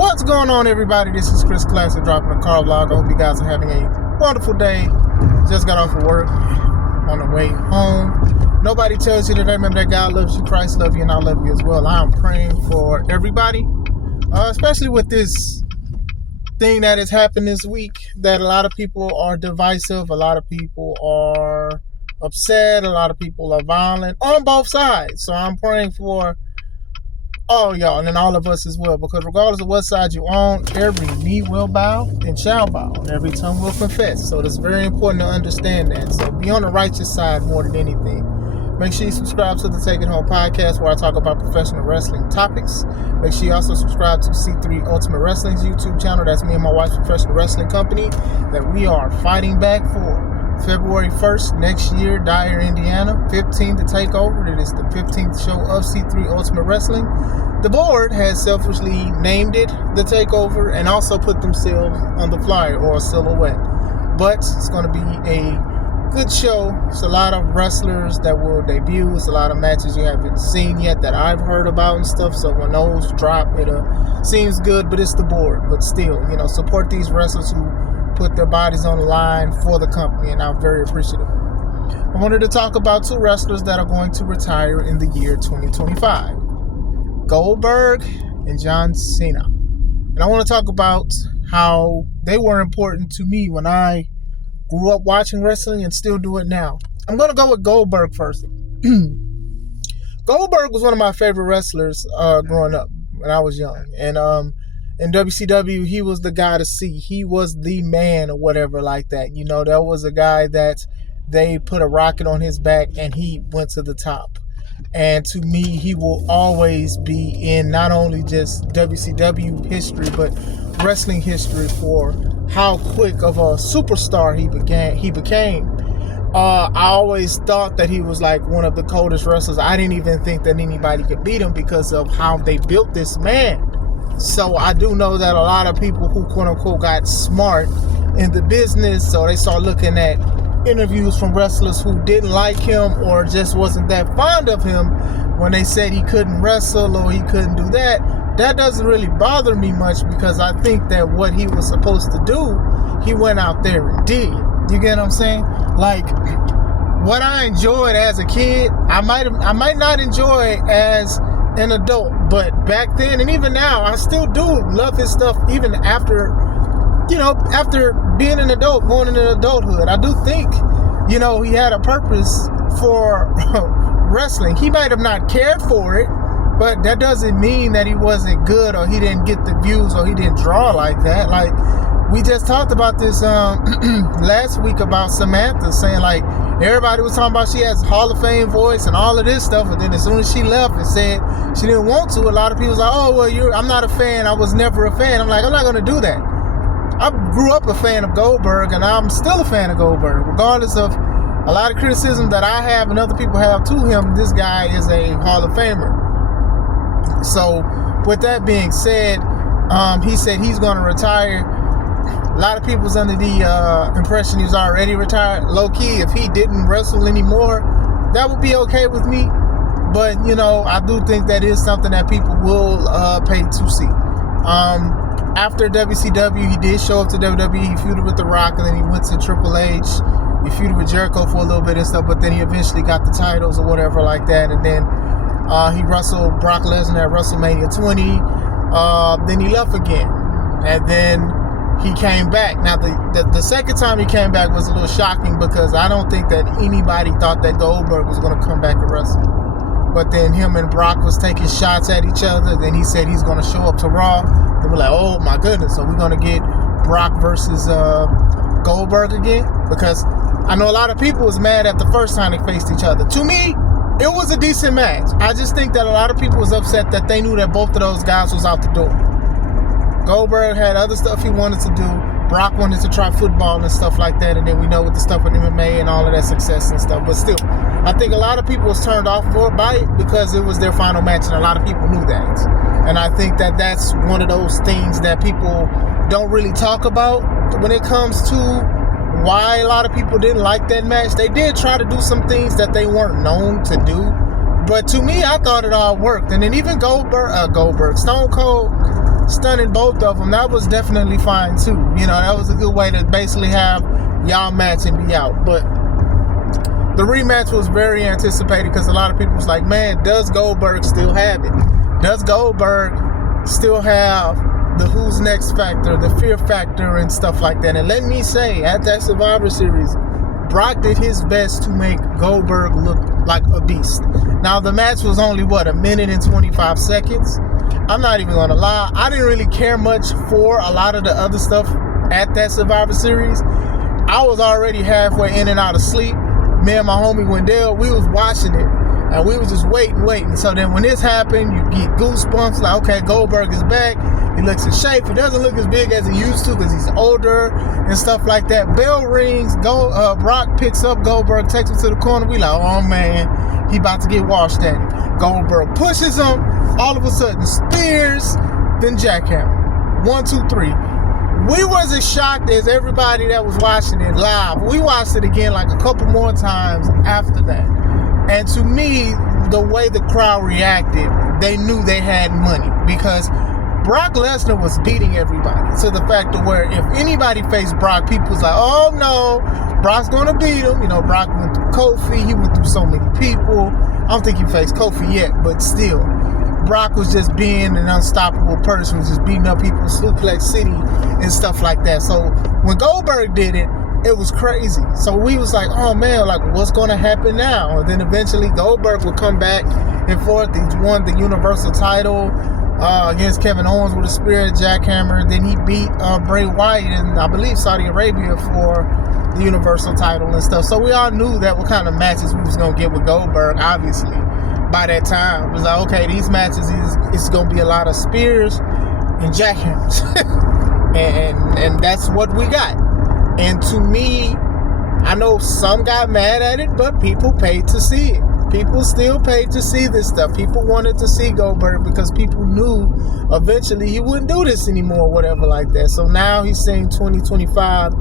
What's going on, everybody? This is Chris Classic dropping a car vlog. I hope you guys are having a wonderful day. Just got off of work on the way home. Nobody tells you that. Remember that God loves you, Christ loves you, and I love you as well. I'm praying for everybody, especially with this thing that has happened this week, that a lot of people are divisive, a lot of people are upset, a lot of people are violent on both sides. So I'm praying for all y'all and then all of us as well, because regardless of what side you on, every knee will bow and shall bow, and every tongue will confess. So it's very important to understand that. So be on the righteous side more than anything. Make sure you subscribe to the Take It Home podcast, where I talk about professional wrestling topics. Make sure you also subscribe to C3 Ultimate Wrestling's YouTube channel. That's me and my wife's professional wrestling company that we are fighting back for. February 1st next year, Dyer, Indiana. 15th to take over. It is the 15th show of C3 Ultimate Wrestling. The board has selfishly named it the Takeover and also put themselves on the flyer or a silhouette. But it's going to be a good show. It's a lot of wrestlers that will debut. It's a lot of matches you haven't seen yet that I've heard about and stuff. So when those drop, it seems good, but it's the board. But still, support these wrestlers who put their bodies on the line for the company, and I'm very appreciative. I wanted to talk about two wrestlers that are going to retire in the year 2025. Goldberg and John Cena. And I want to talk about how they were important to me when I grew up watching wrestling and still do it now. I'm going to go with Goldberg first. Goldberg was one of my favorite wrestlers growing up when I was young. And in WCW, he was the guy to see. He was the man or whatever like that. There was a guy that they put a rocket on his back and he went to the top. And to me, he will always be in not only just WCW history, but wrestling history for how quick of a superstar he became. I always thought that he was like one of the coldest wrestlers. I didn't even think that anybody could beat him because of how they built this man. So I do know that a lot of people who quote unquote got smart in the business, so they start looking at interviews from wrestlers who didn't like him or just wasn't that fond of him when they said he couldn't wrestle or he couldn't do that. That doesn't really bother me much, because I think that what he was supposed to do, he went out there and did. You get what I'm saying? Like, what I enjoyed as a kid, I might not enjoy as an adult, but back then and even now, I still do love his stuff, even after being an adult, going into adulthood. I do think, he had a purpose for wrestling. He might have not cared for it, but that doesn't mean that he wasn't good or he didn't get the views or he didn't draw like that. Like, we just talked about this last week about Samantha saying, like, everybody was talking about she has Hall of Fame voice and all of this stuff, and then as soon as she left and said she didn't want to, a lot of people was like, oh, well, I'm not a fan. I was never a fan. I'm like, I'm not going to do that. I grew up a fan of Goldberg, and I'm still a fan of Goldberg. Regardless of a lot of criticism that I have and other people have to him, this guy is a Hall of Famer. So, with that being said, he said he's going to retire. A lot of people's under the impression he's already retired. Low-key, if he didn't wrestle anymore, that would be okay with me. But, I do think that is something that people will pay to see. After WCW, he did show up to WWE. He feuded with The Rock, and then he went to Triple H. He feuded with Jericho for a little bit and stuff, but then he eventually got the titles or whatever like that. And then he wrestled Brock Lesnar at WrestleMania 20. Then he left again. And then he came back. Now, the second time he came back was a little shocking, because I don't think that anybody thought that Goldberg was going to come back and wrestle. But then him and Brock was taking shots at each other. Then he said he's going to show up to Raw. Then we're like, oh my goodness. So we're going to get Brock versus Goldberg again? Because I know a lot of people was mad at the first time they faced each other. To me, it was a decent match. I just think that a lot of people was upset that they knew that both of those guys was out the door. Goldberg had other stuff he wanted to do. Brock wanted to try football and stuff like that, and then we know with the stuff with MMA and all of that success and stuff. But still, I think a lot of people was turned off by it because it was their final match, and a lot of people knew that. And I think that that's one of those things that people don't really talk about when it comes to why a lot of people didn't like that match. They did try to do some things that they weren't known to do, but to me, I thought it all worked. And then even Stone Cold, stunning both of them, that was definitely fine too. You know, that was a good way to basically have y'all match and be out. But the rematch was very anticipated because a lot of people was like, man, does Goldberg still have it? Does Goldberg still have the who's next factor, the fear factor and stuff like that? And let me say, at that Survivor Series, Brock did his best to make Goldberg look like a beast. Now, the match was only, a minute and 25 seconds? I'm not even going to lie. I didn't really care much for a lot of the other stuff at that Survivor Series. I was already halfway in and out of sleep. Me and my homie Wendell, we was watching it, and we was just waiting. So then when this happened, you get goosebumps, like, okay, Goldberg is back. He looks in shape. He doesn't look as big as he used to because he's older and stuff like that. Bell rings. Brock picks up Goldberg, takes him to the corner. We like, oh man, he about to get washed at it. Goldberg pushes him. All of a sudden, spears, then jackhammer. 1, 2, 3. We was as shocked as everybody that was watching it live. We watched it again like a couple more times after that. And to me, the way the crowd reacted, they knew they had money because Brock Lesnar was beating everybody to the fact of where if anybody faced Brock, people was like, oh no, Brock's going to beat him. You know, Brock went through Kofi. He went through so many people. I don't think he faced Kofi yet, but still. Brock was just being an unstoppable person, was just beating up people in Suplex City and stuff like that. So when Goldberg did it, it was crazy. So we was like, oh man, like what's going to happen now? And then eventually Goldberg would come back and forth. He won the Universal title against Kevin Owens with a spear and jackhammer. Then he beat Bray Wyatt in, I believe, Saudi Arabia for the Universal title and stuff. So we all knew that what kind of matches we was going to get with Goldberg, obviously. By that time, it was like, okay, these matches it's going to be a lot of spears and jackhammers. and that's what we got. And to me, I know some got mad at it, but people paid to see it. People still paid to see this stuff. People wanted to see Goldberg because people knew eventually he wouldn't do this anymore, whatever like that. So now he's saying 2025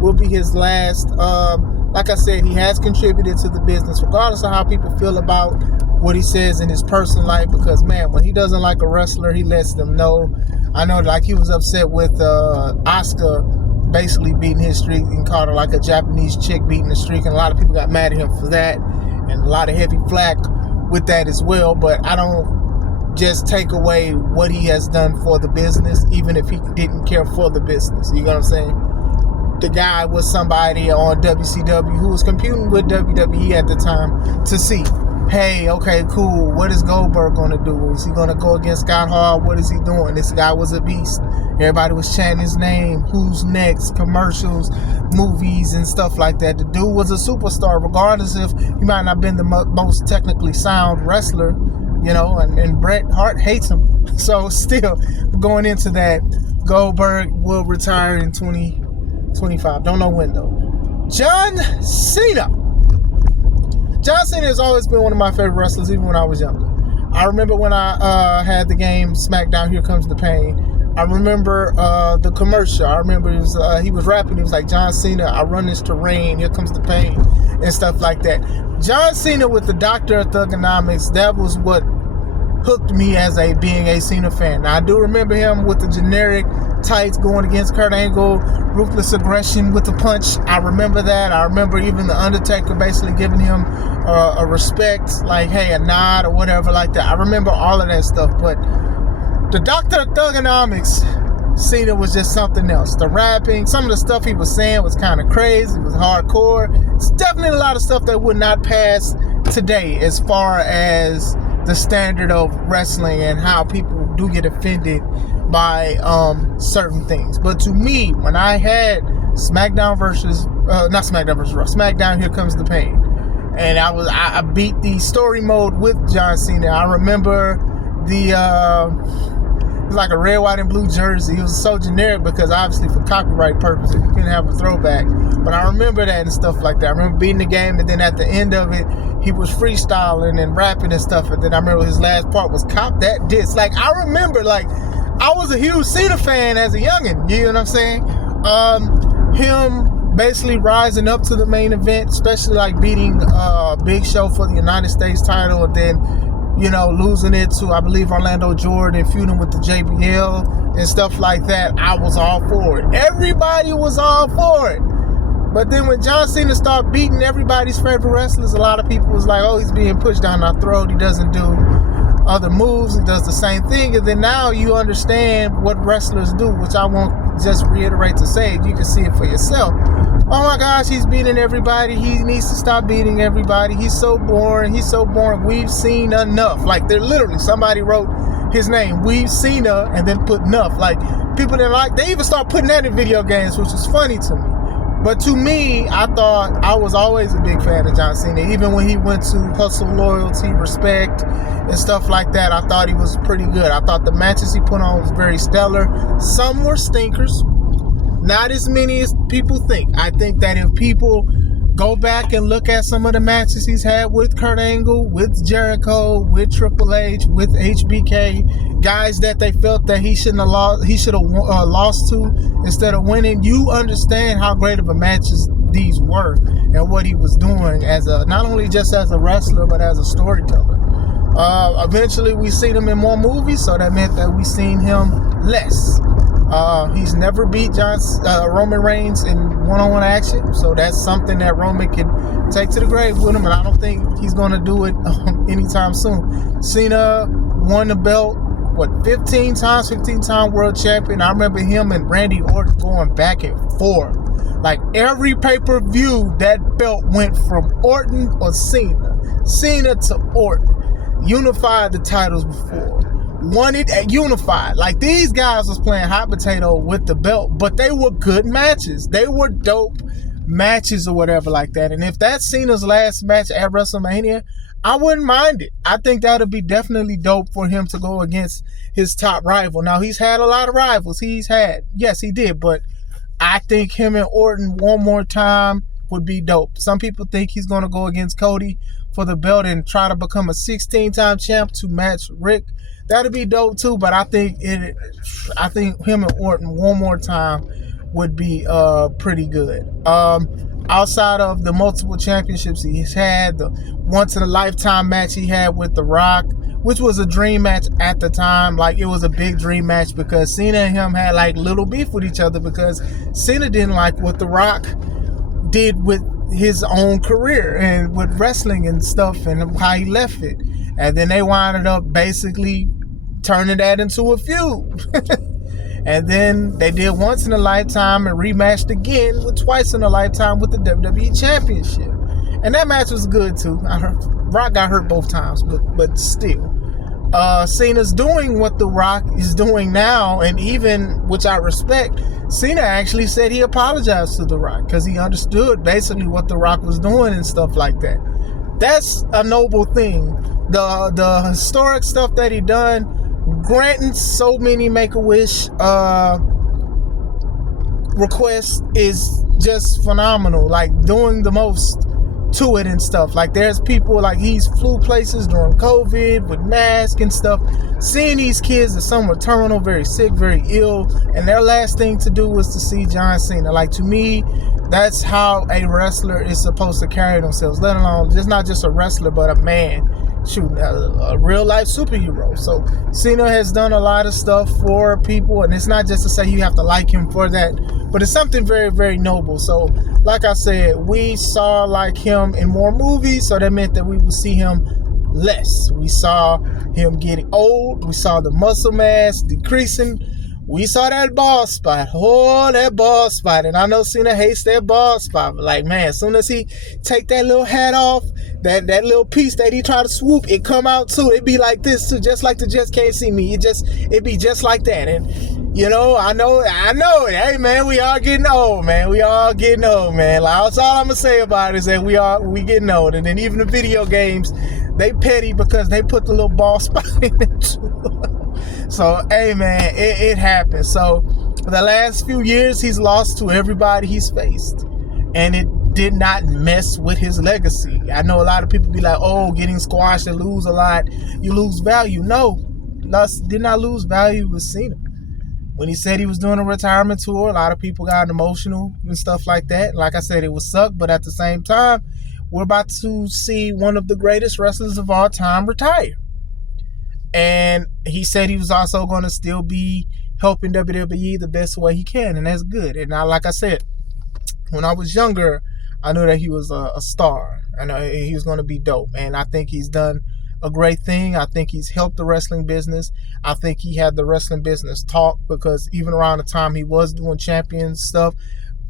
will be his last. Like I said, he has contributed to the business, regardless of how people feel about what he says in his personal life, because man, when he doesn't like a wrestler, he lets them know. I know, like he was upset with Asuka basically beating his streak and called her like a Japanese chick beating the streak, and a lot of people got mad at him for that, and a lot of heavy flack with that as well. But I don't just take away what he has done for the business, even if he didn't care for the business. You know what I'm saying? The guy was somebody on WCW who was competing with WWE at the time to see, hey, okay, cool, what is Goldberg going to do? Is he going to go against Scott Hall? What is he doing? This guy was a beast. Everybody was chanting his name. Who's next? Commercials, movies, and stuff like that. The dude was a superstar, regardless if he might not have been the most technically sound wrestler, you know, and Bret Hart hates him. So still, going into that, Goldberg will retire in 2025. Don't know when, though. John Cena. John Cena has always been one of my favorite wrestlers, even when I was younger. I remember when I had the game SmackDown, Here Comes the Pain. I remember the commercial. I remember he was rapping. He was like, John Cena, I run this terrain. Here comes the pain and stuff like that. John Cena with the Doctor of Thugonomics, that was what hooked me as being a Cena fan. Now, I do remember him with the generic tights going against Kurt Angle, ruthless aggression with the punch. I remember that. I remember even the Undertaker basically giving him a respect, like, hey, a nod or whatever like that. I remember all of that stuff. But the Doctor of Thugonomics, Cena was just something else. The rapping, some of the stuff he was saying was kind of crazy. It was hardcore. It's definitely a lot of stuff that would not pass today as far as the standard of wrestling and how people do get offended by certain things. But to me, when I had SmackDown versus not SmackDown versus Raw, SmackDown Here Comes the Pain, and I beat the story mode with John Cena. I remember it was like a red, white, and blue jersey. It was so generic because obviously for copyright purposes you couldn't have a throwback. But I remember that and stuff like that. I remember beating the game, and then at the end of it, he was freestyling and rapping and stuff. And then I remember his last part was "Cop That Diss." Like, I remember, like, I was a huge Cena fan as a youngin'. You know what I'm saying? Him basically rising up to the main event, especially like beating Big Show for the United States title, and then losing it to, I believe, Orlando Jordan and feuding with the JBL and stuff like that, I was all for it. Everybody was all for it. But then when John Cena started beating everybody's favorite wrestlers, a lot of people was like, oh, he's being pushed down our throat. He doesn't do other moves. He does the same thing. And then now you understand what wrestlers do, which I won't just reiterate to say. You can see it for yourself. Oh my gosh, he's beating everybody. He needs to stop beating everybody. He's so boring. He's so boring. We've seen enough. Like, they're literally, somebody wrote his name, We've Seen and then put enough. Like, people didn't like, they even start putting that in video games, which is funny to me. But to me, I thought, I was always a big fan of John Cena. Even when he went to Hustle, Loyalty, Respect, and stuff like that, I thought he was pretty good. I thought the matches he put on was very stellar. Some were stinkers. Not as many as people think. I think that if people go back and look at some of the matches he's had with Kurt Angle, with Jericho, with Triple H, with HBK, guys that they felt that he should have lost to instead of winning, you understand how great of a matches these were and what he was doing as not only just as a wrestler but as a storyteller. Eventually we seen him in more movies, so that meant that we seen him less. He's never beat Roman Reigns in one-on-one action, so that's something that Roman can take to the grave with him, and I don't think he's going to do it anytime soon. Cena won the belt, 15-time world champion. I remember him and Randy Orton going back and forth. Like, every pay-per-view, that belt went from Orton or Cena to Orton. Unified the titles before. Won it at Unified. Like, these guys was playing hot potato with the belt, but they were good matches. They were dope matches or whatever like that. And if that's Cena's last match at WrestleMania, I wouldn't mind it. I think that would be definitely dope for him to go against his top rival. Now, he's had a lot of rivals. Yes, he did, but I think him and Orton one more time would be dope. Some people think he's going to go against Cody for the belt and try to become a 16-time champ to match Rick. That'd be dope too, but I think him and Orton one more time would be pretty good. Outside of the multiple championships he's had, the once-in-a-lifetime match he had with The Rock, which was a dream match at the time. Like, it was a big dream match because Cena and him had like little beef with each other because Cena didn't like what The Rock did with his own career and with wrestling and stuff and how he left it. And then they wound up basically turning that into a feud. And then they did once in a lifetime and rematched again with twice in a lifetime with the WWE Championship. And that match was good too. Rock got hurt both times, but still. Cena's doing what The Rock is doing now, and even, which I respect, Cena actually said he apologized to The Rock because he understood basically what The Rock was doing and stuff like that. That's a noble thing. The historic stuff that he done, granting so many Make-A-Wish requests, is just phenomenal. Like, doing the most to it and stuff. Like, there's people, like, he's flew places during COVID with masks and stuff, seeing these kids that some were terminal, very sick, very ill, and their last thing to do was to see John Cena. Like, to me, that's how a wrestler is supposed to carry themselves, let alone just not just a wrestler but a man, shooting a real life superhero. So Cena has done a lot of stuff for people, and it's not just to say you have to like him for that, but it's something very, very noble. So like I said, we saw like him in more movies, so that meant that we would see him less. We saw him getting old. We saw the muscle mass decreasing. We saw that bald spot. Oh, that bald spot. And I know Cena hates that bald spot. But like, man, as soon as he take that little hat off, that little piece that he try to swoop, it come out too. It be like this too, just like the Just Can't See Me. It be just like that. And you know, I know. Hey man, we all getting old, man. We all getting old, man. Like, that's all I'm gonna say about it is that we getting old. And then even the video games, they petty because they put the little bald spot in it too. So, hey man, it happens. So, for the last few years, he's lost to everybody he's faced. And it did not mess with his legacy. I know a lot of people be like, oh, getting squashed and lose a lot, you lose value. No, did not lose value with Cena. When he said he was doing a retirement tour, a lot of people got emotional and stuff like that. Like I said, it would suck, but at the same time, we're about to see one of the greatest wrestlers of all time retire. And he said he was also going to still be helping WWE the best way he can, and that's good. And like I said, when I was younger, I knew that he was a star, and he was going to be dope. And I think he's done a great thing. I think he's helped the wrestling business. I think he had the wrestling business talk, because even around the time he was doing champion stuff,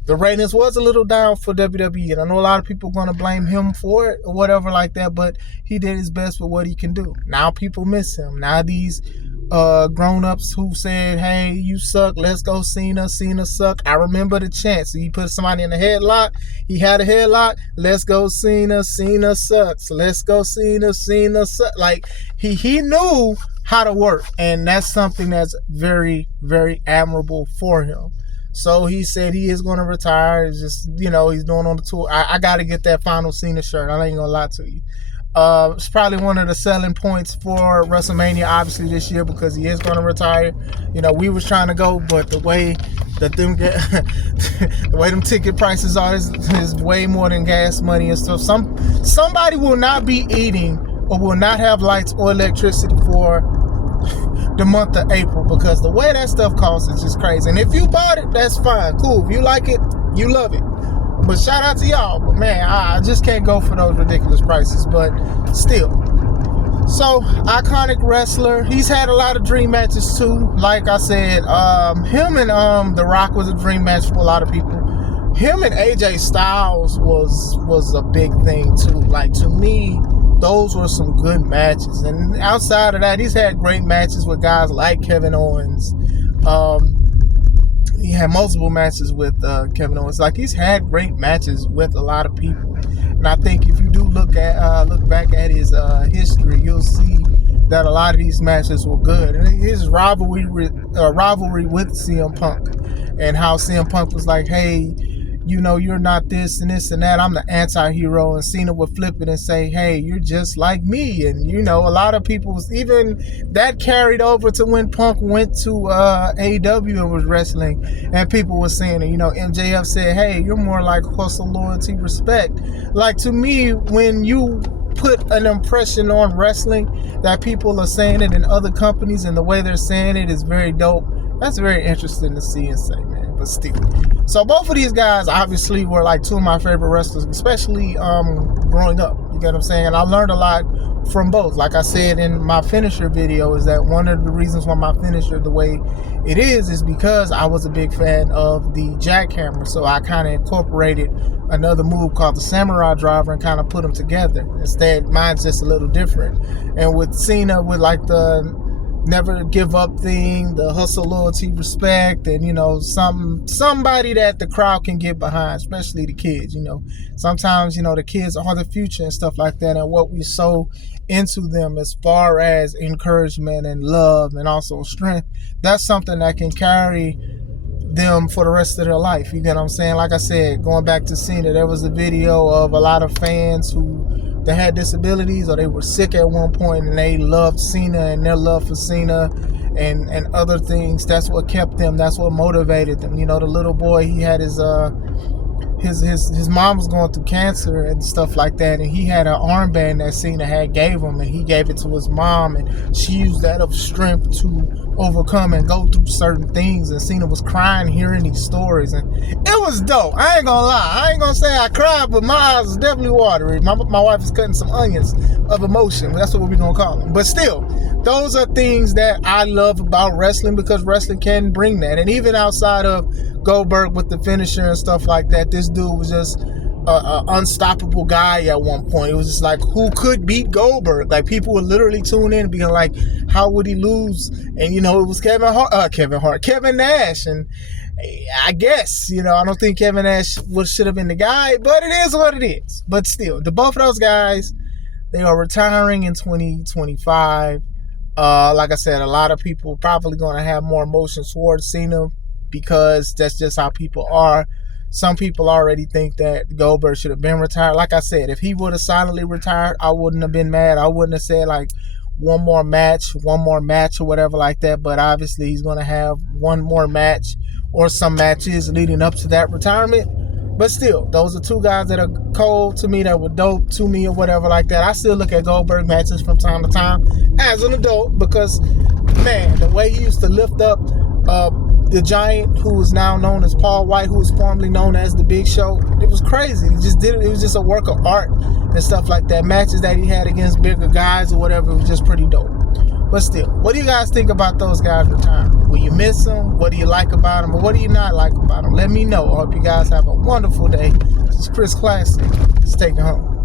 the ratings was a little down for WWE, and I know a lot of people are going to blame him for it or whatever like that, but he did his best with what he can do. Now people miss him. Now these grown-ups who said, hey, you suck, let's go Cena, Cena suck. I remember the chant. So he put somebody in a headlock. He had a headlock. Let's go Cena, Cena sucks. Let's go Cena, Cena sucks. Like, he knew how to work, and that's something that's very, very admirable for him. So he said he is going to retire. It's just, he's doing on the tour. I got to get that final Cena shirt. I ain't going to lie to you. It's probably one of the selling points for WrestleMania, obviously, this year, because he is going to retire. We was trying to go, but the way that the way them ticket prices are is way more than gas money and stuff. Somebody will not be eating or will not have lights or electricity for the month of April, because the way that stuff costs is just crazy. And if you bought it, that's fine, cool. If you like it, you love it. But shout out to y'all. But man, I just can't go for those ridiculous prices. But still. So, iconic wrestler. He's had a lot of dream matches too. Like I said, him and The Rock was a dream match for a lot of people. Him and AJ Styles was a big thing too. Like, to me, those were some good matches. And outside of that, he's had great matches with guys like Kevin Owens. He had multiple matches with Kevin Owens. Like, he's had great matches with a lot of people. And I think if you do look back at his history, you'll see that a lot of these matches were good. And his rivalry with CM Punk, and how CM Punk was like, hey, you're not this and this and that. I'm the anti-hero. And Cena would flip it and say, hey, you're just like me. And, a lot of people, even that carried over to when Punk went to AEW and was wrestling. And people were saying, MJF said, hey, you're more like hustle, loyalty, respect. Like, to me, when you put an impression on wrestling that people are saying it in other companies, and the way they're saying it is very dope, that's very interesting to see and say, man. But still. So both of these guys obviously were like two of my favorite wrestlers, especially growing up. You get what I'm saying? And I learned a lot from both. Like I said in my finisher video, is that one of the reasons why my finisher the way it is because I was a big fan of the jackhammer. So I kind of incorporated another move called the samurai driver and kind of put them together. Instead, mine's just a little different. And with Cena, with like the never give up thing, the hustle, loyalty, respect, and somebody that the crowd can get behind, especially the kids. Sometimes the kids are the future and stuff like that, and what we sow into them as far as encouragement and love and also strength, that's something that can carry them for the rest of their life. You get what I'm saying? Like I said, going back to Cena, there was a video of a lot of fans who they had disabilities or they were sick at one point, and they loved Cena, and their love for Cena and other things, that's what kept them, that's what motivated them. The little boy, he had his mom was going through cancer and stuff like that, and he had an armband that Cena gave him, and he gave it to his mom, and she used that of strength to overcome and go through certain things. And Cena was crying hearing these stories, and it was dope. I ain't gonna lie, I ain't gonna say I cried, but my eyes was definitely watery. My wife was cutting some onions of emotion. That's what we're gonna call them. But still, those are things that I love about wrestling, because wrestling can bring that. And even outside of Goldberg with the finisher and stuff like that, this dude was just an unstoppable guy at one point. It was just like, who could beat Goldberg? Like, people would literally tune in and be like, how would he lose? And it was Kevin Nash. And I guess, I don't think Kevin Nash should have been the guy, but it is what it is. But still, both of those guys, they are retiring in 2025. Like I said, a lot of people probably going to have more emotions towards Cena, because that's just how people are. Some people already think that Goldberg should have been retired. Like I said, if he would have silently retired, I wouldn't have been mad. I wouldn't have said like one more match or whatever like that. But obviously he's going to have one more match or some matches leading up to that retirement. But still, those are two guys that are cold to me, that were dope to me or whatever like that. I still look at Goldberg matches from time to time as an adult because, man, the way he used to lift up the Giant, who is now known as Paul White, who was formerly known as The Big Show, it was crazy. He just did it. It was just a work of art and stuff like that. Matches that he had against bigger guys or whatever, it was just pretty dope. But still, what do you guys think about those guys retiring? Will you miss them? What do you like about them? Or what do you not like about them? Let me know. I hope you guys have a wonderful day. This is Chris Classic. Let's take it home.